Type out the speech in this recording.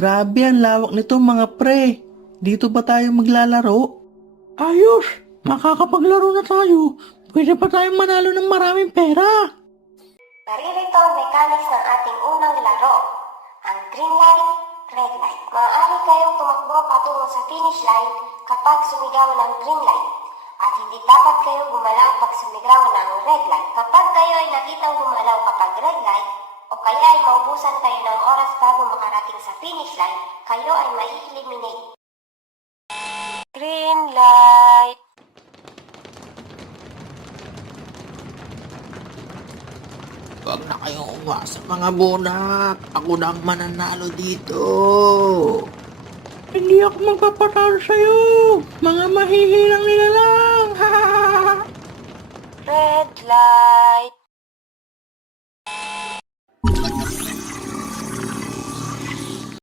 Grabe, ang lawak nito mga pre. Dito ba tayo maglalaro? Ayos! Makakapaglaro na tayo. Pwede pa tayong manalo ng maraming pera. Naririto ang mechanics ng ating unang laro, ang green light, red light. Maaari kayong tumakbo patungo sa finish line kapag sumigaw ng green light. At hindi dapat kayo gumalaw pag sumigaw ng red light. Kapag kayo ay nakitang gumalaw kapag red light, o kaya ay maubusan kayo ng oras bago makarating sa finish line, kayo ay mai-eliminate. Green light. Huwag na kayong umasa mga bunak. Ako na ang mananalo dito. Hindi ako magpapatalo sa'yo. Mga mahihilang nila lang. Red light.